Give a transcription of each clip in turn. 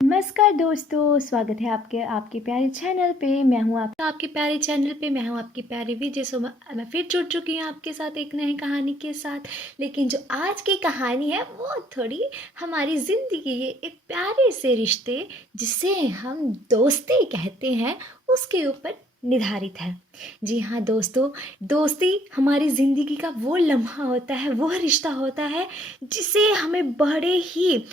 नमस्कार दोस्तों, स्वागत है आपके आपके प्यारे चैनल पे। मैं हूँ आपके प्यारे चैनल पे मैं हूँ आपकी प्यारी विजय। सो मैं फिर जुड़ चुकी हूँ आपके साथ एक नई कहानी के साथ। लेकिन जो आज की कहानी है वो थोड़ी हमारी ज़िंदगी के एक प्यारे से रिश्ते जिसे हम दोस्ती कहते हैं उसके ऊपर निर्धारित है। जी हाँ दोस्तों, दोस्ती हमारी ज़िंदगी का वो लम्हा होता है, वो रिश्ता होता है जिसे हमें बड़े ही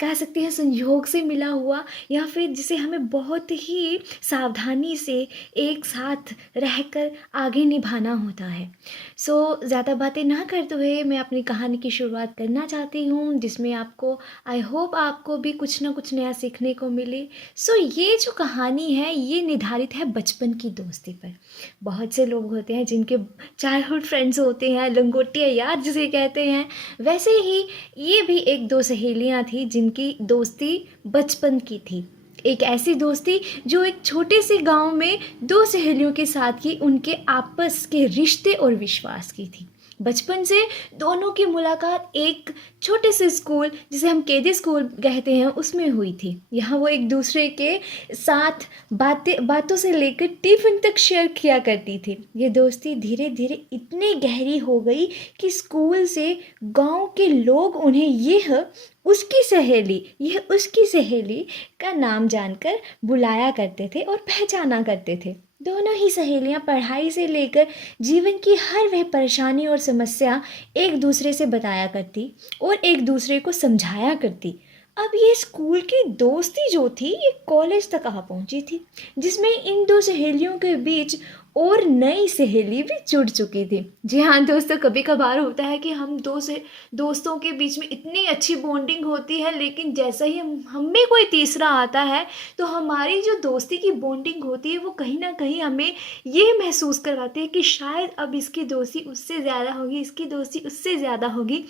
कह सकते हैं संयोग से मिला हुआ, या फिर जिसे हमें बहुत ही सावधानी से एक साथ रहकर आगे निभाना होता है। ज़्यादा बातें ना करते हुए मैं अपनी कहानी की शुरुआत करना चाहती हूँ, जिसमें आपको आई होप आपको भी कुछ ना कुछ नया सीखने को मिले। ये जो कहानी है ये निर्धारित है बचपन की दोस्ती पर। बहुत से लोग होते हैं जिनके चाइल्डहुड फ्रेंड्स होते हैं, लंगोटिया यार जिसे कहते हैं। वैसे ही ये भी एक दो सहेलियां थी जिनकी दोस्ती बचपन की थी। एक ऐसी दोस्ती जो एक छोटे से गांव में दो सहेलियों के साथ की उनके आपस के रिश्ते और विश्वास की थी। बचपन से दोनों की मुलाकात एक छोटे से स्कूल जिसे हम केजी स्कूल कहते हैं उसमें हुई थी। यहाँ वो एक दूसरे के साथ बातों से लेकर टिफिन तक शेयर किया करती थी। ये दोस्ती धीरे धीरे इतनी गहरी हो गई कि स्कूल से गांव के लोग उन्हें यह उसकी सहेली का नाम जानकर बुलाया करते थे और पहचाना करते थे। दोनों ही सहेलियां पढ़ाई से लेकर जीवन की हर वह परेशानी और समस्या एक दूसरे से बताया करती और एक दूसरे को समझाया करती। अब ये स्कूल की दोस्ती जो थी ये कॉलेज तक आ पहुंची थी, जिसमें इन दो सहेलियों के बीच और नई सहेली भी जुड़ चुकी थी। जी हाँ दोस्तों, कभी कभार होता है कि हम दोस्तों के बीच में इतनी अच्छी बॉन्डिंग होती है, लेकिन जैसा ही हम में कोई तीसरा आता है तो हमारी जो दोस्ती की बॉन्डिंग होती है वो कहीं ना कहीं हमें ये महसूस करवाती है कि शायद अब इसकी दोस्ती उससे ज़्यादा होगी, इसकी दोस्ती उससे ज़्यादा होगी।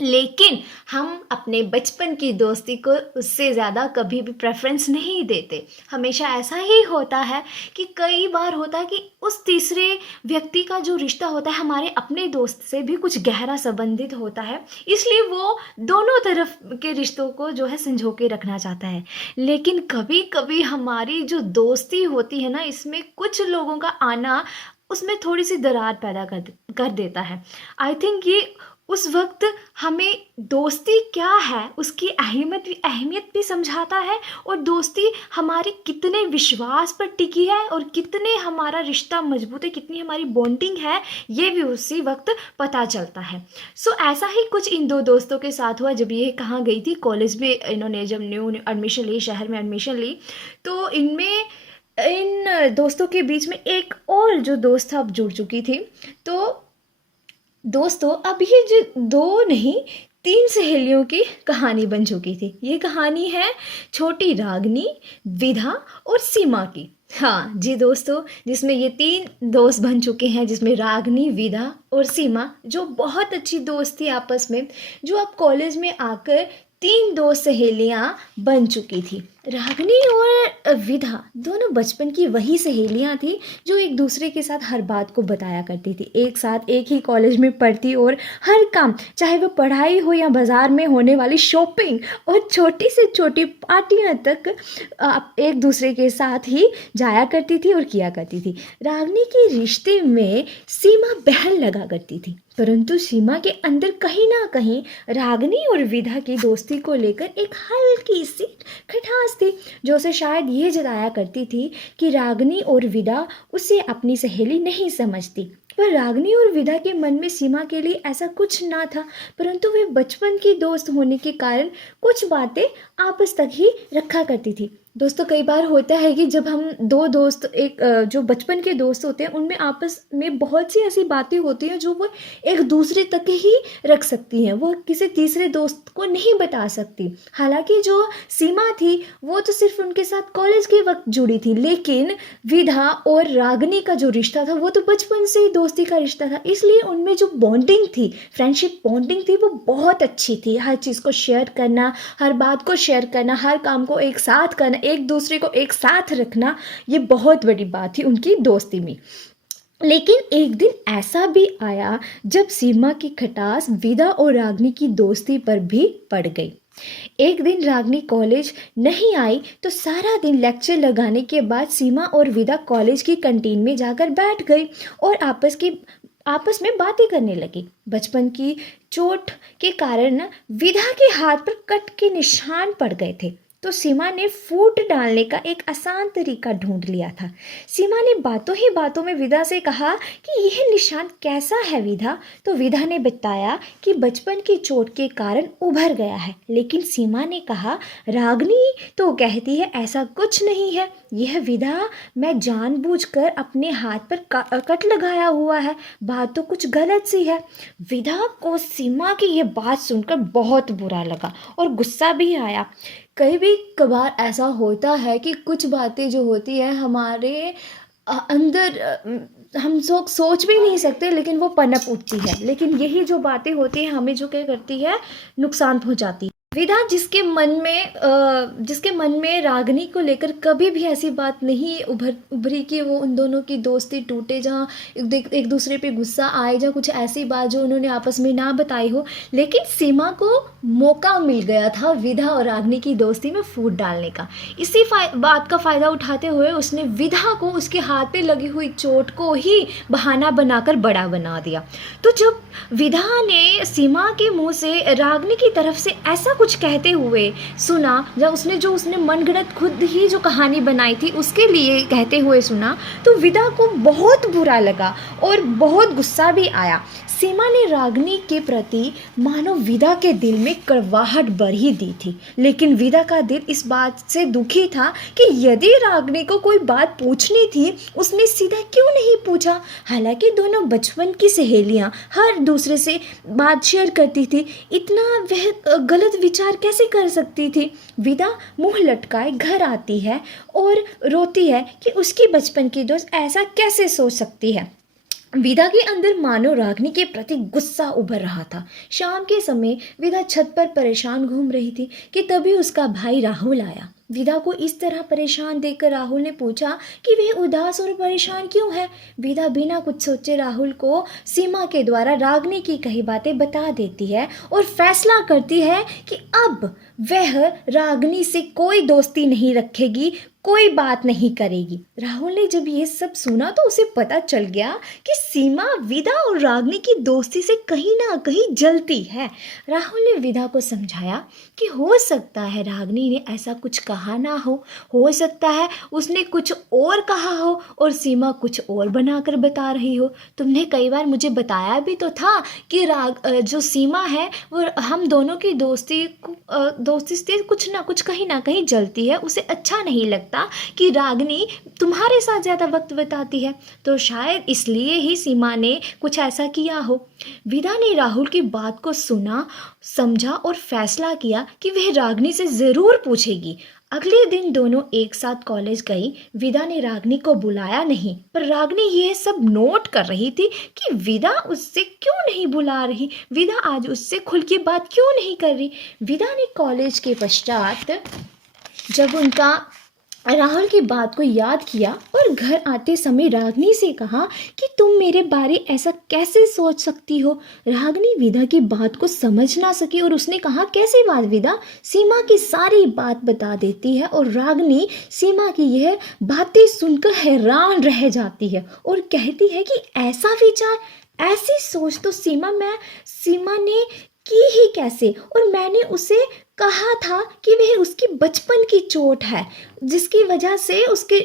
लेकिन हम अपने बचपन की दोस्ती को उससे ज़्यादा कभी भी प्रेफरेंस नहीं देते। हमेशा ऐसा ही होता है कि कई बार होता है कि उस तीसरे व्यक्ति का जो रिश्ता होता है हमारे अपने दोस्त से भी कुछ गहरा संबंधित होता है, इसलिए वो दोनों तरफ के रिश्तों को जो है संजो के रखना चाहता है। लेकिन कभी कभी हमारी जो दोस्ती होती है ना, इसमें कुछ लोगों का आना उसमें थोड़ी सी दरार पैदा कर देता है। आई थिंक ये उस वक्त हमें दोस्ती क्या है उसकी अहमियत भी समझाता है, और दोस्ती हमारे कितने विश्वास पर टिकी है और कितने हमारा रिश्ता मजबूत है, कितनी हमारी बॉन्डिंग है, ये भी उसी वक्त पता चलता है। ऐसा ही कुछ इन दो दोस्तों के साथ हुआ जब ये कहाँ गई थी कॉलेज में। इन्होंने जब न्यू एडमिशन ली, शहर में एडमिशन ली, तो इन दोस्तों के बीच में एक और जो दोस्त था अब जुड़ चुकी थी। तो दोस्तों अब ये जो दो नहीं तीन सहेलियों की कहानी बन चुकी थी। ये कहानी है छोटी रागनी, विधा और सीमा की। हाँ जी दोस्तों, जिसमें ये तीन दोस्त बन चुके हैं, जिसमें रागनी, विधा और सीमा जो बहुत अच्छी दोस्त थी आपस में, जो अब कॉलेज में आकर तीन दो सहेलियां बन चुकी थी। रागनी और विधा दोनों बचपन की वही सहेलियां थी जो एक दूसरे के साथ हर बात को बताया करती थी। एक साथ एक ही कॉलेज में पढ़ती और हर काम, चाहे वो पढ़ाई हो या बाज़ार में होने वाली शॉपिंग और छोटी से छोटी पार्टियां तक एक दूसरे के साथ ही जाया करती थी और किया करती थी। रागनी के रिश्ते में सीमा बहन लगा करती थी, परंतु सीमा के अंदर कहीं ना कहीं रागनी और विधा की दोस्ती को लेकर एक हल्की सी खटास थी, जो उसे शायद ये जताया करती थी कि रागनी और विधा उसे अपनी सहेली नहीं समझती। पर रागनी और विधा के मन में सीमा के लिए ऐसा कुछ ना था, परंतु वे बचपन की दोस्त होने के कारण कुछ बातें आपस तक ही रखा करती थी। दोस्तों कई बार होता है कि जब हम दो दोस्त जो बचपन के दोस्त होते हैं उनमें आपस में बहुत सी ऐसी बातें होती हैं जो वो एक दूसरे तक ही रख सकती हैं, वो किसी तीसरे दोस्त को नहीं बता सकती। हालांकि जो सीमा थी वो तो सिर्फ उनके साथ कॉलेज के वक्त जुड़ी थी, लेकिन विधा और रागनी का जो रिश्ता था वो तो बचपन से ही दोस्ती का रिश्ता था, इसलिए उनमें जो बॉन्डिंग थी, फ्रेंडशिप बॉन्डिंग थी, वो बहुत अच्छी थी। हर चीज़ को शेयर करना, हर बात को शेयर करना, हर काम को एक साथ करना, एक दूसरे को एक साथ रखना, ये बहुत बड़ी बात थी उनकी दोस्ती में। लेकिन एक दिन ऐसा भी आया जब सीमा की खटास विदा और रागनी की दोस्ती पर भी पड़ गई। एक दिन रागनी कॉलेज नहीं आई तो सारा दिन लेक्चर लगाने के बाद सीमा और विदा कॉलेज की कैंटीन में जाकर बैठ गई और आपस में बातें करने लगी। बचपन की चोट के कारण विदा के हाथ पर कट के निशान पड़ गए थे, तो सीमा ने फूट डालने का एक आसान तरीका ढूंढ लिया था। सीमा ने बातों ही बातों में विदा से कहा कि यह निशान कैसा है विदा? तो विदा ने बताया कि बचपन की चोट के कारण उभर गया है। लेकिन सीमा ने कहा, रागनी तो कहती है ऐसा कुछ नहीं है, यह विदा मैं जानबूझकर अपने हाथ पर कट लगाया हुआ है, बात तो कुछ गलत सी है। विदा को सीमा की यह बात सुनकर बहुत बुरा लगा और गुस्सा भी आया। कई भी कभार ऐसा होता है कि कुछ बातें जो होती है हमारे अंदर हम सोच भी नहीं सकते, लेकिन वो पनप उठती है। लेकिन यही जो बातें होती हैं हमें जो क्या करती है, नुकसान पहुंचाती है। विदा जिसके मन में रागनी को लेकर कभी भी ऐसी बात नहीं उभरी कि वो उन दोनों की दोस्ती टूटे, जहाँ एक दूसरे पे गुस्सा आए, जहाँ कुछ ऐसी बात जो उन्होंने आपस में ना बताई हो। लेकिन सीमा को मौका मिल गया था विदा और रागनी की दोस्ती में फूट डालने का। इसी बात का फ़ायदा उठाते हुए उसने विदा को उसके हाथ पे लगी हुई चोट को ही बहाना बनाकर बड़ा बना दिया। तो जब विदा ने सीमा के मुंह से रागनी की तरफ से ऐसा कुछ कहते हुए सुना, जब उसने मनगढ़ंत खुद ही जो कहानी बनाई थी उसके लिए कहते हुए सुना, तो विदा को बहुत बुरा लगा और बहुत गुस्सा भी आया। सीमा ने रागनी के प्रति मानो विदा के दिल में कड़वाहट भर ही दी थी। लेकिन विदा का दिल इस बात से दुखी था कि यदि रागनी को कोई बात पूछनी थी, उसने सीधा क्यों नहीं पूछा। हालांकि दोनों बचपन की सहेलियां हर दूसरे से बात शेयर करती थी, इतना वह गलत विचार कैसे कर सकती थी। विदा मुंह लटकाए घर आती है और रोती है कि उसकी बचपन की दोस्त ऐसा कैसे सोच सकती है। विदा के अंदर मानो रागनी के प्रति गुस्सा उभर रहा था। शाम के समय विदा छत पर परेशान घूम रही थी कि तभी उसका भाई राहुल आया। विदा को इस तरह परेशान देखकर राहुल ने पूछा कि वह उदास और परेशान क्यों है। विदा बिना कुछ सोचे राहुल को सीमा के द्वारा रागनी की कही बातें बता देती है और फैसला करती है कि अब वह रागनी से कोई दोस्ती नहीं रखेगी, कोई बात नहीं करेगी। राहुल ने जब ये सब सुना तो उसे पता चल गया कि सीमा विदा और रागनी की दोस्ती से कहीं ना कहीं जलती है। राहुल ने विदा को समझाया कि हो सकता है रागनी ने ऐसा कुछ कहा ना हो सकता है उसने कुछ और कहा हो और सीमा कुछ और बनाकर बता रही हो। तुमने कई बार मुझे बताया भी तो था कि जो सीमा है वो हम दोनों की दोस्ती से कुछ ना कुछ कहीं ना कहीं जलती है, उसे अच्छा नहीं लगता कि रागनी तुम्हारे साथ ज़्यादा वक्त बिताती है, तो शायद इसलिए ही सीमा ने कुछ ऐसा किया हो। विदा ने राहुल की बात को सुना, समझा और फैसला किया कि वह रागनी से ज़रूर पूछेगी। अगले दिन दोनों एक साथ कॉलेज गई। विदा ने रागनी को बुलाया नहीं, पर रागनी यह सब नोट कर रही थी कि विदा उससे क्यों नहीं बुला रही, विदा आज उससे खुल के बात क्यों नहीं कर रही। विदा ने कॉलेज के पश्चात जब उनका राहुल की बात को याद किया और घर आते समय रागनी से कहा कि तुम मेरे बारे ऐसा कैसे सोच सकती हो। रागनी विदा की बात को समझ ना सकी और उसने कहा, कैसी बात विदा? सीमा की सारी बात बता देती है और रागनी सीमा की यह बातें सुनकर हैरान रह जाती है और कहती है कि ऐसा विचार, ऐसी सोच तो सीमा ने की ही कैसे, और मैंने उसे कहा था कि वह उसकी बचपन की चोट है जिसकी वजह से उसके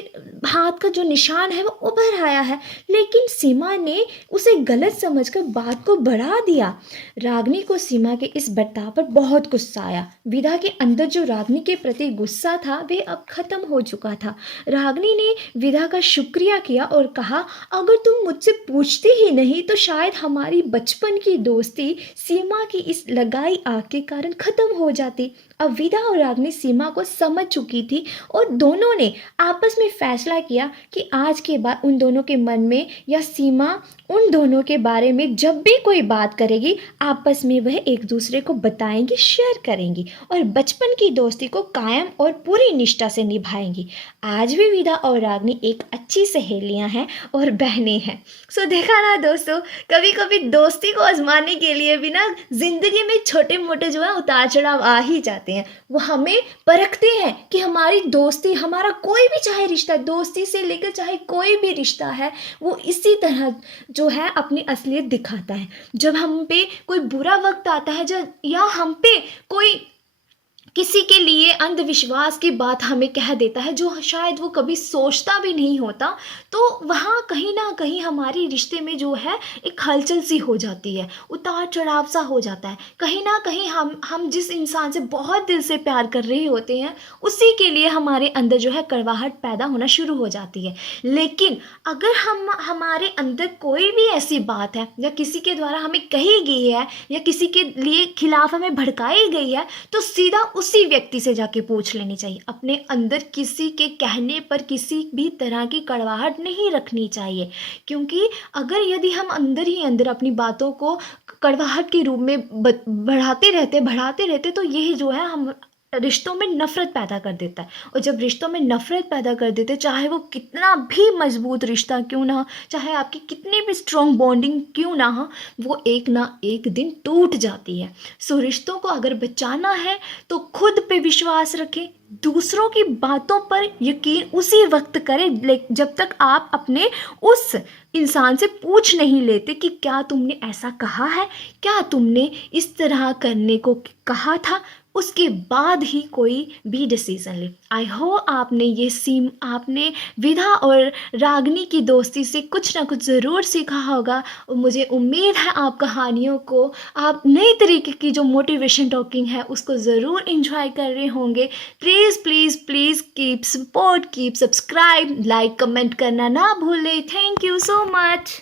हाथ का जो निशान है वो उभर आया है, लेकिन सीमा ने उसे गलत समझकर बात को बढ़ा दिया। रागनी को सीमा के इस बर्ताव पर बहुत गुस्सा आया। विदा के अंदर जो रागनी के प्रति गुस्सा था वह अब खत्म हो चुका था। रागनी ने विदा का शुक्रिया किया और कहा, अगर तुम मुझसे पूछती ही नहीं तो शायद हमारी बचपन की दोस्ती सीमा की इस लगाई आग के कारण खत्म हो जाती। अब विदा और रागनी सीमा को समझ चुकी थी और दोनों ने आपस में फैसला किया कि आज के बाद उन दोनों के मन में या सीमा उन दोनों के बारे में जब भी कोई बात करेगी आपस में वह एक दूसरे को बताएंगी, शेयर करेंगी और बचपन की दोस्ती को कायम और पूरी निष्ठा से निभाएंगी। आज भी विदा और रागनी एक अच्छी सहेलियां हैं और बहनें हैं। सो देखा ना दोस्तों, कभी कभी दोस्ती को आजमाने के लिए भी ना जिंदगी में छोटे मोटे जो है उतार चढ़ाव आ ही जाते हैं। वो हमें परखते हैं कि हमारी दोस्ती, हमारा कोई भी चाहे रिश्ता, दोस्ती से लेकर चाहे कोई भी रिश्ता है, वो इसी तरह जो है अपनी असलियत दिखाता है। जब हम पे कोई बुरा वक्त आता है, जब या हम पे कोई किसी के लिए अंधविश्वास की बात हमें कह देता है जो शायद वो कभी सोचता भी नहीं होता, तो वहाँ कहीं ना कहीं हमारी रिश्ते में जो है एक हलचल सी हो जाती है, उतार चढ़ाव सा हो जाता है। कहीं ना कहीं हम जिस इंसान से बहुत दिल से प्यार कर रहे होते हैं उसी के लिए हमारे अंदर जो है कड़वाहट पैदा होना शुरू हो जाती है। लेकिन अगर हमारे अंदर कोई भी ऐसी बात है या किसी के द्वारा हमें कही गई है या किसी के लिए खिलाफ हमें भड़काई गई है, तो सीधा उसी व्यक्ति से जाके पूछ लेनी चाहिए। अपने अंदर किसी के कहने पर किसी भी तरह की कड़वाहट नहीं रखनी चाहिए, क्योंकि अगर यदि हम अंदर ही अंदर अपनी बातों को कड़वाहट के रूप में बढ़ाते रहते तो यह जो है हम रिश्तों में नफरत पैदा कर देता है। और जब रिश्तों में नफरत पैदा कर देते, चाहे वो कितना भी मजबूत रिश्ता क्यों ना हो, चाहे आपकी कितनी भी स्ट्रॉन्ग बॉन्डिंग क्यों ना हो, वो एक ना एक दिन टूट जाती है। सो रिश्तों को अगर बचाना है तो खुद पे विश्वास रखें, दूसरों की बातों पर यकीन उसी वक्त करें जब तक आप अपने उस इंसान से पूछ नहीं लेते कि क्या तुमने ऐसा कहा है, क्या तुमने इस तरह करने को कहा था, उसके बाद ही कोई भी डिसीज़न ले। आई होप आपने विदा और रागनी की दोस्ती से कुछ ना कुछ ज़रूर सीखा होगा। और मुझे उम्मीद है आप कहानियों को, आप नई तरीके की जो मोटिवेशन टॉकिंग है उसको ज़रूर इंजॉय कर रहे होंगे। Please please please keep support, keep subscribe, like comment करना ना भूलें। Thank you so much.